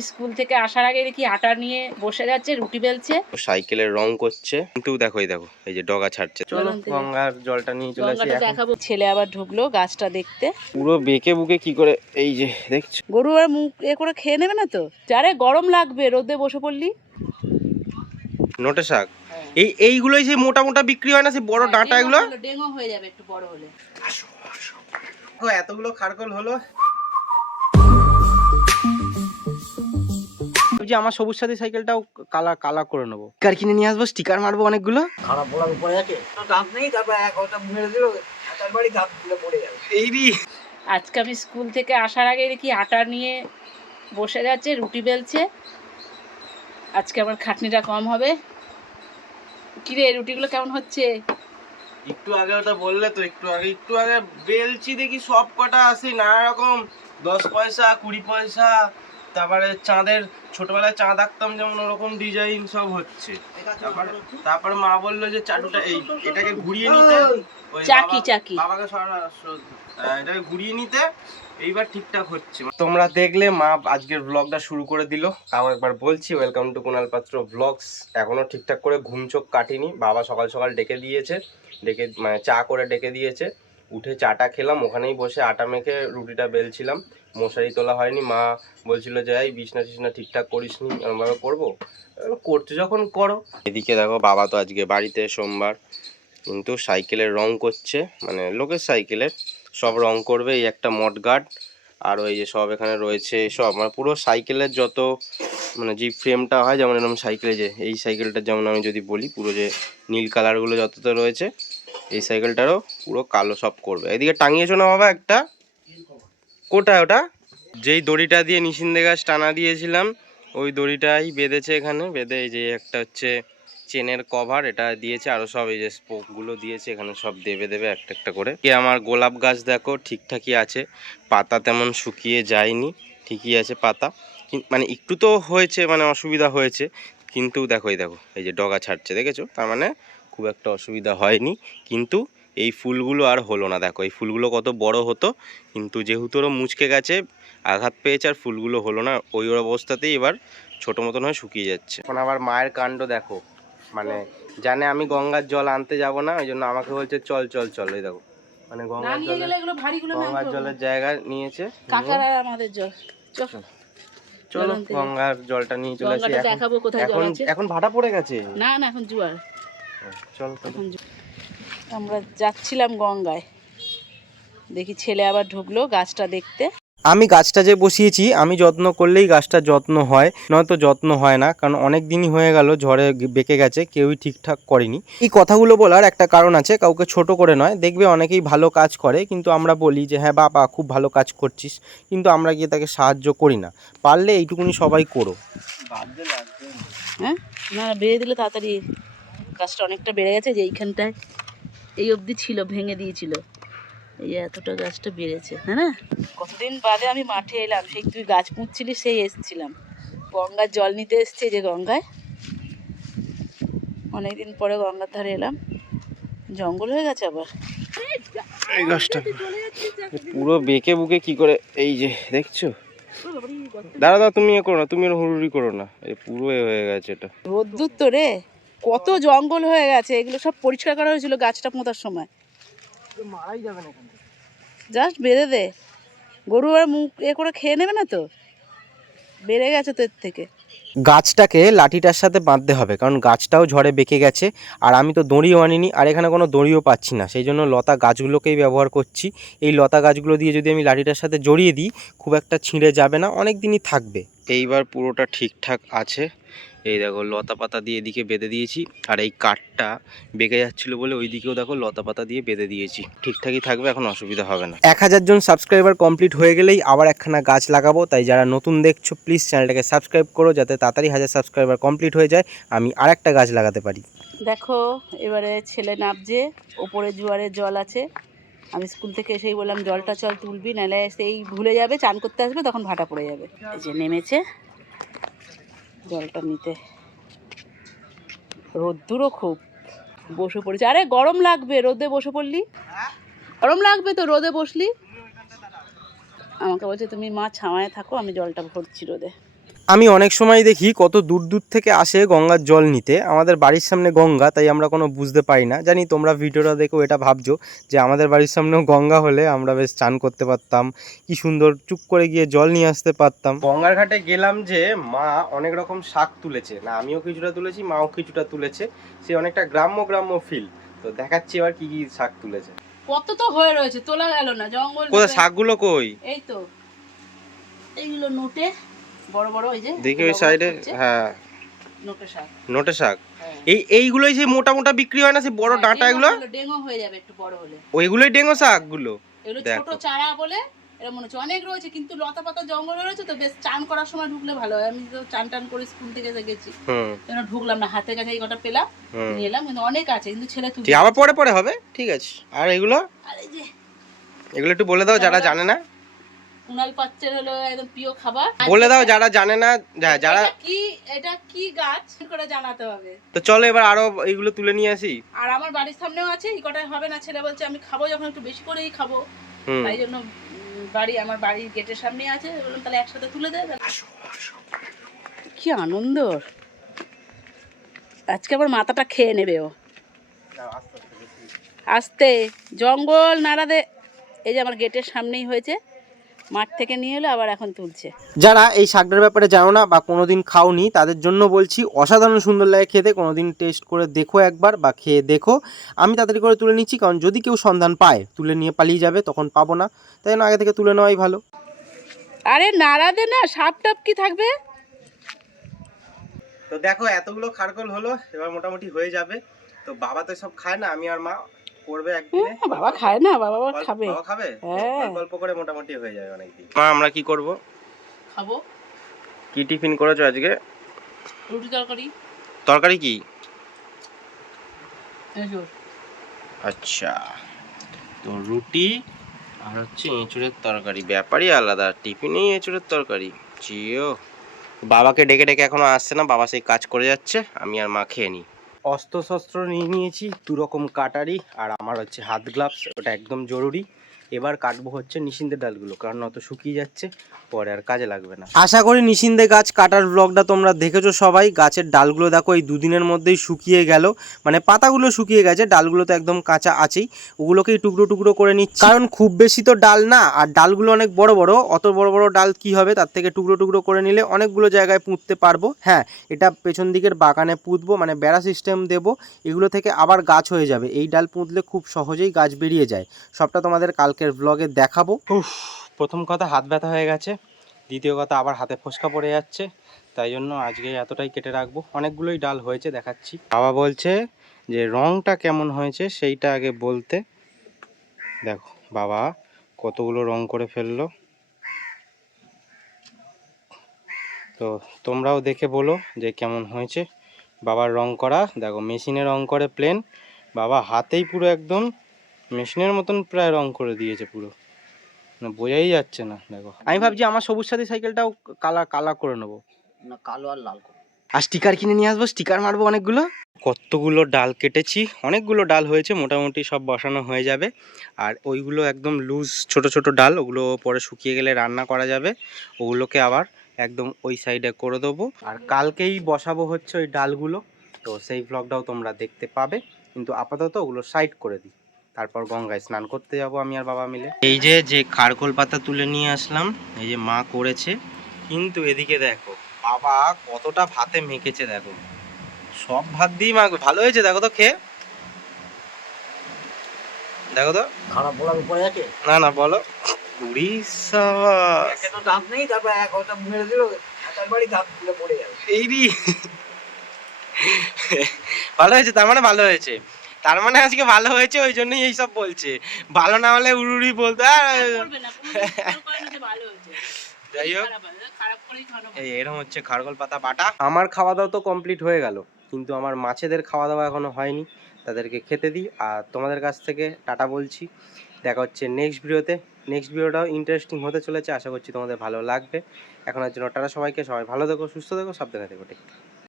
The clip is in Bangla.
স্কুল থেকে আসার আগে দেখি আটা নিয়ে বসে যাচ্ছে, রুটি বেলছে, সাইকেলের রং করছে। কিন্তু দেখো এই যে ডগা ছাড়ছে। চলো গঙ্গার জলটা নিয়ে চলে আসি। দেখাবো। ছেলে আবার ঢুকলো গাছটা দেখতে, পুরো বেঁকে বুকে কি করে এই যে দেখছো। গরু আর মুখ করে খেয়ে নেবে না তো? যারে গরম লাগবে, রোদে বসে পড়লি। নোটে শাক এইগুলোই সেই মোটা মোটা বিক্রি হয় না, সেই বড় ডাঁটা এগুলো ডেঙ্গো হয়ে যাবে একটু বড় হলে। এতগুলো খারকল হলো। যে আমার সবুজ সাথী সাইকেলটাও কালা করে নেবো, স্টিকার কিনে নিয়ে আসবো, স্টিকার মারবো অনেকগুলো। খারাপ বলার উপরে আছে, দাঁত নেই, তারপর এক ওটা মেরে দিল, তারপরে দাঁত তুলে পড়ে যাবে। আজকে আমি স্কুল থেকে আসার আগে দেখি আটা নিয়ে বসে যাচ্ছে, রুটি বেলছে। আজকে আমার খাটনিটা কম হবে। কিরে, রুটিগুলো কেমন হচ্ছে? একটু আগে ওটা বললে তো, একটু আগে বেলছি, দেখি সব কটা আসি নানা রকম, 10 পয়সা 20 পয়সা, তারপরে চাঁদের ছোটবেলায় চাঁদ আঁকতাম যেমন ওরকম ডিজাইন সব হচ্ছে। তারপরে মা বললো যে চাটুটা এটাকে ঘুরিয়ে নিতে, চাকি বাবাকে এটাকে ঘুরিয়ে নিতে, এইবার ঠিকঠাক হচ্ছে। তোমরা দেখলে মা আজকের ব্লগটা শুরু করে দিল। তাও একবার বলছি, ওয়েলকাম টু কুনাল পাত্র ব্লগস। এখনো ঠিকঠাক করে ঘুম চোখ কাটিনি। বাবা সকাল সকাল ডেকে দিয়েছে, মানে চা করে ডেকে দিয়েছে। উঠে চাটা খেলাম, ওখানেই বসে আটা মেখে রুটিটা বেলছিলাম। মশারি তোলা হয়নি, মা বলছিল যে এই বিছনা টিছনা ঠিকঠাক করিস নি, এরকমভাবে করবো, করতে যখন করো। এদিকে দেখো বাবা তো আজকে বাড়িতে, সোমবার, কিন্তু সাইকেলের রং করছে, মানে লোকের সাইকেলের সব রং করবে। এই একটা মড গার্ড, আর ওই যে সব এখানে রয়েছে সব, মানে পুরো সাইকেলের যত, মানে যে ফ্রেমটা হয়, যেমন এরকম সাইকেলে যে এই সাইকেলটা যেমন আমি যদি বলি, পুরো যে নীল কালারগুলো যতটা রয়েছে, এই সাইকেলটারও পুরো কালো সব করবে। এদিকে টাঙিয়েছো না বাবা একটা? কোথায় ওটা? যেই দড়িটা দিয়ে নিশিন্দে গাছ টানা দিয়েছিলাম, ওই দড়িটাই বেঁধেছে এখানে, বেঁধে এই যে একটা হচ্ছে চেনের কভার এটা দিয়েছে, আরও সব এই যে স্পোকগুলো দিয়েছে এখানে, সব দেবে একটা একটা করে। আমার গোলাপ গাছ দেখো ঠিকঠাকই আছে, পাতা তেমন শুকিয়ে যায়নি, ঠিকই আছে পাতা, মানে একটু তো হয়েছে, মানে অসুবিধা হয়েছে, কিন্তু দেখো এই যে ডগা ছাড়ছে, দেখেছো? তার মানে খুব একটা অসুবিধা হয়নি। কিন্তু এই ফুলগুলো আর হলো না, দেখো এই ফুলগুলো কত বড় হতো, কিন্তু যেহেতু ওরা মুচকে গেছে, আঘাত পেয়েছে, আর ফুলগুলো হলো না, ওই অবস্থাতেই এবার ছোটো মতন হয়ে শুকিয়ে যাচ্ছে। এখন আবার মায়ের কাণ্ড দেখো, মানে জানে আমি গঙ্গার জল আনতে যাব না, ওই জন্য আমাকে বলছে চল চল চল। এই দেখো, মানে গঙ্গার জলের জায়গা নিয়েছে, আমাদের জল। চলো গঙ্গার জলটা নিয়ে চলে আসি। এখন ভাটা পড়ে গেছে না, এখন জোয়ার। চল আমরা যাচ্ছিলাম গঙ্গায়, দেখি ছেলে আবার ঢুকলো গাছটা দেখতে। আমি গাছটা যে বসিয়েছি, আমি যত্ন করলেই গাছটা যত্ন হয়, নয়তো যত্ন হয় না, কারণ অনেক দিনই হয়ে গেল ঝড়ে বেঁকে গেছে, কেউই ঠিকঠাক করেনি। এই কথাগুলো বলার একটা কারণ আছে, কাউকে ছোট করে নয়। দেখবে অনেকেই ভালো কাজ করে, কিন্তু আমরা বলি যে হ্যাঁ বাবা খুব ভালো কাজ করছিস, কিন্তু আমরা গিয়ে তাকে সাহায্য করি না। পারলে এইটুকুনি সবাই করো। হ্যাঁ, না বেড়ে দিলে তাড়াতাড়ি গাছটা অনেকটা বেড়ে গেছে, যে এইখানটায় এই অবধি ছিল, ভেঙে দিয়েছিল, এই এতটা গাছটা বেড়েছে। হ্যাঁ না, কতদিন বাদে আমি মাঠে এলাম, সেই তুই গাছ পুঁতছিলি, সেই এসছিলাম গঙ্গার জল নিতে, এসছে যে গঙ্গায়, অনেকদিন পরে গঙ্গার ধারে এলাম। জঙ্গল হয়ে গেছে আবার। এই গাছটা পুরো বেঁকে বুকে কি করে, এই যে দেখছো। দাদা তুমি এ করো না, তুমি হুড়ুড়ি করো না, এই পুরো এ হয়ে গেছে। এটা রোদ্দুর তো রে, কত জঙ্গল হয়ে গেছে, এগুলো সব পরিষ্কার করা হয়েছিল গাছটা পোঁতার সময়। মারাই যাবে না, জাস্ট বেঁধে দে, গরু আর মুখ করে খেয়ে নেবে না তো? বেড়ে গেছে তো এর থেকে। গাছটাকে লাঠিটার সাথে বাঁধতে হবে, কারণ গাছটাও ঝড়ে বেঁকে গেছে, আর আমি তো দড়িও আনিনি, আর এখানে কোনো দড়িও পাচ্ছি না, সেই জন্য লতা গাছগুলোকেই ব্যবহার করছি। এই লতা গাছগুলো দিয়ে যদি আমি লাঠিটার সাথে জড়িয়ে দিই, খুব একটা ছিঁড়ে যাবে না, অনেক দিনই থাকবে। এইবার পুরোটা ঠিকঠাক আছে। এই দেখো লতা পাতা দিয়ে এদিকে বেঁধে দিয়েছি, আর এই কাঠটা বেঁকে যাচ্ছিলো বলে ওই দিকেও দেখো লতা পাতা দিয়ে বেঁধে দিয়েছি, ঠিকঠাকই থাকবে, এখন অসুবিধা হবে না। 1000 জন সাবস্ক্রাইবার কমপ্লিট হয়ে গেলেই আবার একখানা গাছ লাগাবো, তাই যারা নতুন দেখছো প্লিজ চ্যানেলটাকে সাবস্ক্রাইব করো, যাতে তাড়াতাড়ি 1000 সাবস্ক্রাইবার কমপ্লিট হয়ে যায়, আমি আরেকটা গাছ লাগাতে পারি। দেখো এবারে ছেলে নামছে, ওপরে জোয়ারের জল আছে। আমি স্কুল থেকে এসেই বললাম জলটা চল তুলবি, নাহলে সেই ভুলে যাবে, চান করতে আসবে, তখন ভাটা পড়ে যাবে। এই যে নেমেছে জলটা নিতে, রোদ্দুরও খুব, বসে পড়েছে। আরে গরম লাগবে, রোদে বসে পড়লি, গরম লাগবে তো রোদে বসলি। আমাকে বলছে তুমি মা ছাওয়ায় থাকো, আমি জলটা ভরছি রোদে। আমি অনেক সময় দেখি কত দূর দূর থেকে আসে গঙ্গার জল নিতে। আমাদের বাড়ির সামনে গঙ্গা, তাই আমরা কোনো বুঝতে পারি না। জানি তোমরা ভিডিওটা দেখো এটা ভাবছো যে আমাদের বাড়ির সামনেও গঙ্গা হলে আমরা বেশ চান করতে পারতাম, কি সুন্দর চুপ করে গিয়ে জল নিয়ে আসতে পারতাম। গঙ্গার ঘাটে গেলাম যে মা অনেক রকম শাক তুলেছে, না আমিও কিছুটা তুলেছি, মাও কিছুটা তুলেছে। সে অনেকটা গ্রাম্য গ্রাম্য ফিল। তো দেখাচ্ছি এবার কি কি শাক তুলেছে। কত তো হয়ে রয়েছে, তোলা গেল না, জঙ্গল। কোথায় শাকগুলো কই? এই তো এইগুলো নোটে বড় বড়, এই যে দেখি ওই সাইডে। হ্যাঁ, নোটে শাক। নোটে শাক। এইগুলোই সেই মোটা মোটা বিক্রি হয় না, সেই বড় ডাঁটা এগুলো? ডেঙ্গো হয়ে যাবে একটু বড় হলে। ওইগুলোই ডেঙ্গো শাকগুলো? এগুলো ছোট চারা বলে এরা মনে হচ্ছে অনেক রয়েছে, কিন্তু লতা পাতা জঙ্গল রয়েছে তো বেশ চান করার সময় ঢুকলে ভালো হয়। আমি তো চান টান করে স্কুল থেকে গেছি, ঢুকলাম না, হাতের কাছে এই কটা পেলাম, নিয়ে এলাম, কিন্তু অনেক আছে, কিন্তু ছেলে তুই আবার পরে পরে হবে, ঠিক আছে। আর এগুলো, আর এই যে এগুলো একটু বলে দাও যারা জানে না। কুনাল পাচ্ছের হলো একদম প্রিয় খাবার, বলে দাও যারা জানে না, যারা এটা কি গাছ করে জানাতে হবে। তো চলো এবার আরো এইগুলো তুলে নিয়ে আসি। আর আমার বাড়ির সামনেও আছে, এই কটাই হবে না, ছেলে বলছে আমি খাবো যখন একটু বেশি করেই খাবো, তাই জন্য আমার বাড়ির গেটের সামনে আছে, বললাম তাহলে একসাথে তুলে দে। কি আনন্দ, আজকে আবার মাথাটা খেয়ে নেবে ও। আস্তে, জঙ্গল নাড়া দে। এই যে আমার গেটের সামনেই হয়েছে, মাঠ থেকে নিয়ে এলো, আবার এখন তুলছে। যারা এই শাকটার ব্যাপারে জানো না বা কোনোদিন খাওনি তাদের জন্য বলছি, অসাধারণ সুন্দর লাগে খেতে। কোনোদিন টেস্ট করে দেখো একবার, বা খেয়ে দেখো। আমি তাড়াতাড়ি করে তুলে নিচ্ছি, কারণ যদি কেউ সন্ধান পায় তুলে নিয়ে পালিয়ে যাবে, তখন পাবো না, তাই জন্য আগে থেকে তুলে নেওয়াই ভালো। আরে নাড়া দে না, সাপ টাপ কি থাকবে। তো দেখো এতগুলো খারকোল হলো, এবার মোটামুটি হয়ে যাবে। তো বাবা তো সব খায় না, আমি আর মা করবে একদিনে। বাবা খায় না, বাবা খাবে। বাবা খাবে, অল্প করে মোটামুটি হয়ে যাবে অনেকদিন। মা আমরা কি করব? খাবো। কি টিফিন করেছো আজকে? রুটি তরকারি। তরকারি কি? আচ্ছা, তো রুটি আর হচ্ছে এঁচুড়ের তরকারি, ব্যাপারই আলাদা। টিফিনেই এঁচুড়ের তরকারি, জিও। বাবাকে ডেকে ডেকে এখনো আসছে না, বাবা সেই কাজ করে যাচ্ছে, আমি আর মা খেয়ে নিই। অস্ত্র শস্ত্র নিয়ে নিয়েছি, 2 রকম কাটারি, আর আমার হচ্ছে হাত গ্লাভস, ওটা একদম জরুরি। এবার কাটবো হচ্ছে নিশিন্দে ডালগুলো, কারণ অত শুকিয়ে যাচ্ছে, পরে আর কাজে লাগবে না। আশা করি নিশিন্দে গাছ কাটার ব্লগটা তোমরা দেখেছো সবাই। গাছের ডালগুলো দেখো এই 2 দিনের মধ্যেই শুকিয়ে গেল, মানে পাতাগুলো শুকিয়ে গেছে, ডালগুলো তো একদম কাঁচা আছেই। ওগুলোকেই টুকরো টুকরো করে নিচ্ছি, কারণ খুব বেশি তো ডাল না, আর ডালগুলো অনেক বড় বড়, অত বড় বড় ডাল কি হবে, তার থেকে টুকরো টুকরো করে নিলে অনেকগুলো জায়গায় পুঁততে পারবো। হ্যাঁ, এটা পেছন দিকের বাগানে পুঁতবো, মানে বেড়া সিস্টেম দেবো, এগুলো থেকে আবার গাছ হয়ে যাবে। এই ডাল পুঁতলে খুব সহজেই গাছ বেরিয়ে যায়। সবটা তোমাদের কালকের ব্লগে দেখাবো। প্রথম কথা হাত ব্যথা হয়ে গেছে, দ্বিতীয় কথা আবার হাতে ফোসকা পড়ে যাচ্ছে, তাই জন্য আজকে এতটাই কেটে রাখবো। অনেকগুলোই ডাল হয়েছে, দেখাচ্ছি। বাবা বলছে যে রংটা কেমন হয়েছে সেইটা আগে বলতে। দেখো বাবা কতগুলো রং করে ফেললো, তো তোমরাও দেখে বলো যে কেমন হয়েছে বাবার রং করা। দেখো মেশিনে রং করে প্লেন, বাবা হাতেই পুরো একদম মেশিনের মতন প্রায় রং করে দিয়েছে পুরো, বোঝাই যাচ্ছে না। দেখো আমি ভাবছি আমার সবুজ সাথী সাইকেলটাও কালার করে নেবো, না কালো আর লাল করবো, আর স্টিকার কিনে নিয়ে আসবো, স্টিকার মারবো অনেকগুলো। কতগুলো ডাল কেটেছি, অনেকগুলো ডাল হয়েছে, মোটামুটি সব বসানো হয়ে যাবে। আর ওইগুলো একদম লুজ ছোট ছোট ডাল, ওগুলো পরে শুকিয়ে গেলে রান্না করা যাবে, ওগুলোকে আবার একদম ওই সাইডে করে দেবো। আর কালকেই বসাবো হচ্ছে ওই ডালগুলো, তো সেই ব্লগটাও তোমরা দেখতে পাবে। কিন্তু আপাতত ওগুলো সাইড করে দিই, তারপর গঙ্গায় স্নান করতে যাব আমি আর বাবা মিলে। এই যে খারকোল পাতা তুলে নিয়ে আসলাম, এই যে মা করেছে, কিন্তু এদিকে দেখো বাবা কতটা ভাতে মেখেছে, দেখো সব ভাত দিয়ে মাখবে। ভালো হয়েছে দেখো তো খেয়ে, দেখো তো। খারাপ বলার উপরে আছে না না বলো। উড়িষ্যা দাঁত নেই, তারপর এক ওটা মেরে দিল, একবারই দাঁত তুলে পড়ে যাবে। এইরি ভালো হয়েছে, তার মানে ভালো হয়েছে, তার মানে আজকে ভালো হয়েছে, ওই জন্যই এইসব বলছে। ভালো না হলে উড়ুড়ি বলতে। যাই হোক, এই এরকম হচ্ছে খারকোল পাতা বাটা। আমার খাওয়া দাওয়া তো কমপ্লিট হয়ে গেল, কিন্তু আমার মাছেদের খাওয়া দাওয়া এখনো হয়নি, তাদেরকে খেতে দিই। আর তোমাদের কাছ থেকে টাটা বলছি, দেখা হচ্ছে নেক্সট ভিডিওতে। নেক্সট ভিডিওটাও ইন্টারেস্টিং হতে চলেছে, আশা করছি তোমাদের ভালো লাগবে। এখনের জন্য টাটা সবাইকে, সবাই ভালো থেকো, সুস্থ থেকো, সাবধানে থেকো, ঠিক।